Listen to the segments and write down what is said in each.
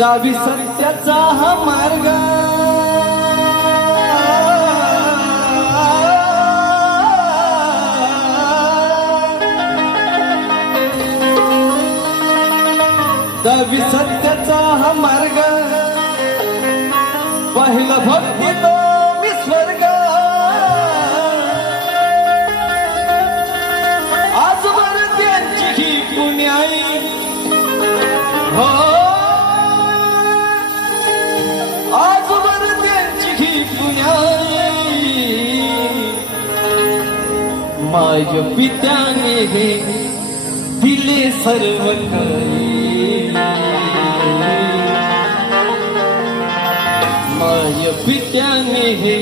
जावी सत्याचा हा मार्ग, जावी सत्याचा हा मार्ग, पहिला भक्ती तो मी स्वर्ग, आजवर त्यांची ही पुण्याई हो, आजवर त्यांची ही पुण्याई, माझ्या पित्याने हे दिले सर्व काही, माझ्या पित्याने हे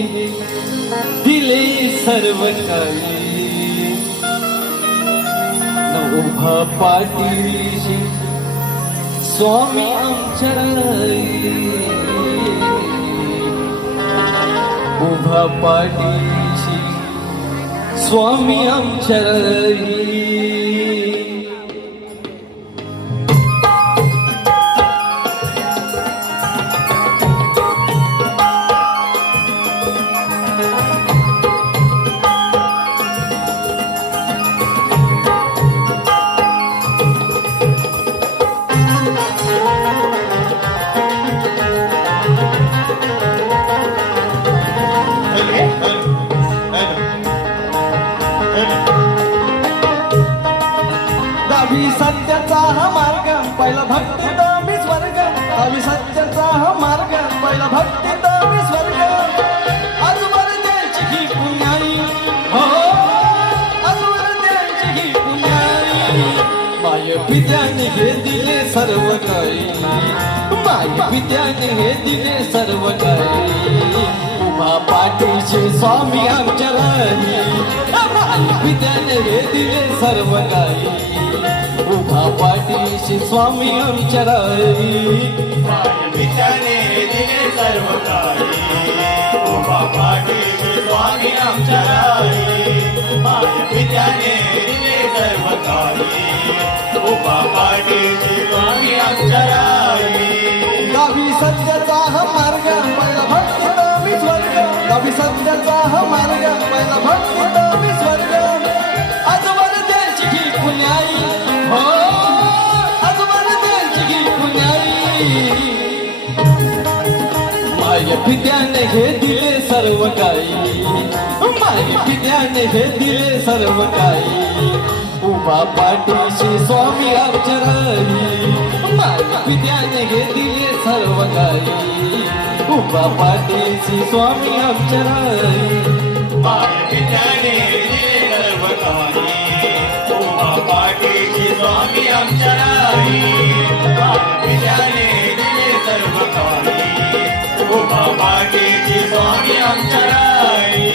दिले सर्व काही, उभा पाठीशी स्वामी आमच्या उभा पाठीशी स्वामी आमच्या दावी सत्याचा हा मार्ग, पहिला भक्ती तो मी स्वर्ग, दावी सत्याचा हा मार्ग, पहिला भक्ती तो मी स्वर्ग, आजवर द्यायची ही पुण्याई हो, आजवर द्यायची ही पुण्याई, माय पित्याने हे दिले सर्व काही, माय पित्याने हे दिले सर्व काही, उभा पाठीशी स्वामी आमच्या राही, माय पित्याने हे दिले सर्व काही, उभा पाठीशी स्वामी आमच्या राही, माझ्या पित्याने दिले सर्व काही, उभा पाठीशी स्वामी आमच्या राही, माझ्या पित्याने दिले सर्व काही, उभा पाठीशी स्वामी आमच्या राही, दावी सत्याचा हा मार्ग, पहिला भक्ती तो मी स्वर्ग, दावी सत्याचा हा मार्ग, पहिला भक्ती तो मी स्वर्ग, आजवर त्यांची ही पुण्याई हो, आजवर त्यांची ही पुण्याई, माझ्या पित्याने हे दिले सर्व काही, माझ्या पित्याने हे दिले सर्व काही, उभा पाठीशी स्वामी आमच्या राही, माझ्या पित्याने हे दिले सर्व काही, उभा पाठीशी स्वामी आमच्या राही, माझ्या पित्याने दिले सर्व काही, उभा पाठीशी स्वामी आमच्या राही, माझ्या पित्याने दिले सर्व काही, उभा पाठीशी स्वामी आमच्या राही.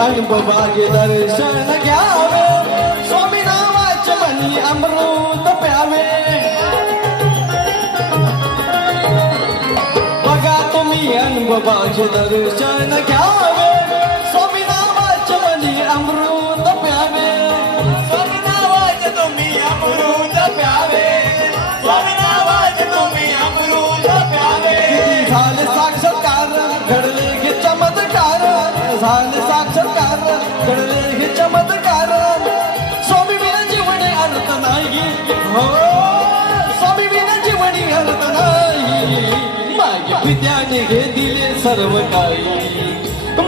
अनुभवागे दर्शन घ्यावे, स्वामी नावाचे मनी अमृत प्यावे, बघा तुम्ही अनुभवाचे दर्शन घ्यावे, स्वामी नावाचे मनी अमृत प्यावे, स्वामी नावाचे तुम्ही अमृत प्यावे, स्वामी नावाचे तुम्ही अमृत प्यावे, किती झाले साक्षात्कार घडले हे चमत्कार, झाले साक्षात्कार घडले हे चमत्कार, स्वामी विना जीवने अर्थ नाही हो, स्वामी विना जीवनी अर्थ नाही, माझ्या पित्याने हे दिले सर्व काही,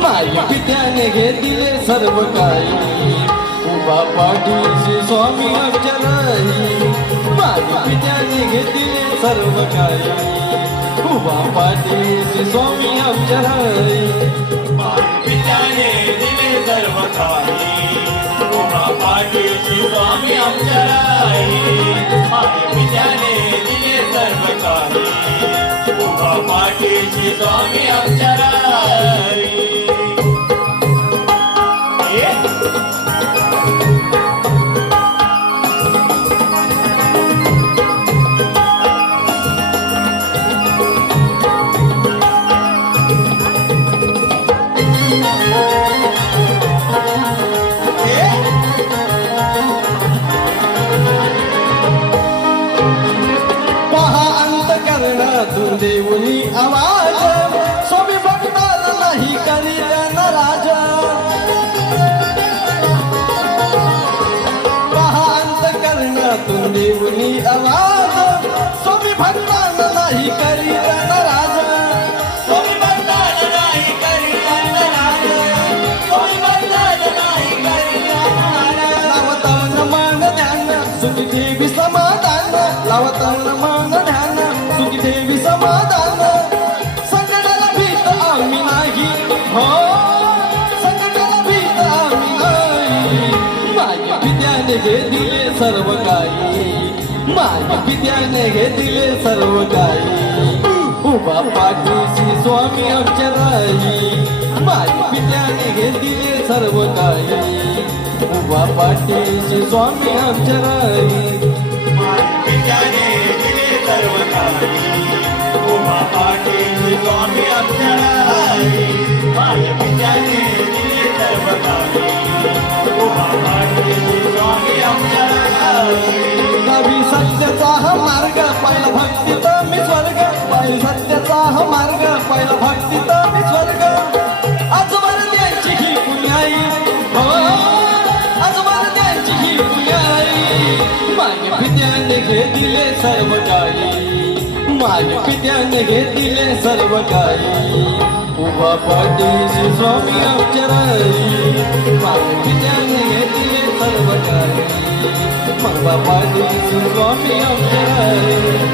माझ्या पित्याने हे दिले सर्व काही, उभा पाठीशी स्वामी आमच्या राही, माझ्या पित्याने हे दिले सर्व काही, उभा पाठीशी स्वामी आमच्या राही, माझ्या पित्याने दिले सर्व काही, उभा पाठीशी स्वामी आमच्या राही, माझ्या पित्याने दिले सर्व काही, उभा पाठीशी स्वामी आमच्या राही. हे दिले सर्व काही माय पित्याने हे दिले सर्व काही उभा पाठीशी स्वामी आमच्या राही माय पित्याने हे दिले सर्व काही उभा पाठीशी स्वामी आमच्या राही पित्याने दिले सर्व काही उभा पाठीशी स्वामी आमच्या राही माझ्या पित्याने दिले सर्व काही उभा पाठीशी स्वामी आमच्या राही नवी सत्याचा हा मार्ग पहिला भक्तीत मी स्वर्ग पहिला सत्याचा हा मार्ग पहिला भक्तीत मी स्वर्ग आजवर द्यायची ही पुण्याई हो आजवर द्यायची ही पुण्याई माझ्या पित्याने हे दिले सर्व काही माझ्या पित्याने हे दिले सर्व काही उभा पाठीशी स्वामी आमच्या राही माझ्या पित्याने हे दिले सर्व काही उभा पाठीशी स्वामी आमच्या राही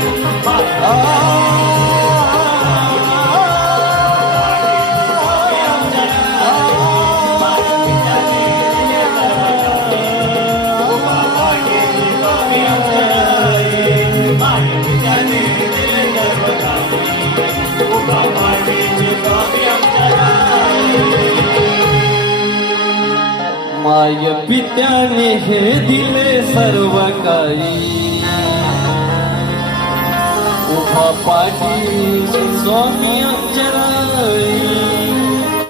माय पित्याने हे दिले सर्व काही उभा पाठीशी स्वामी आमच्या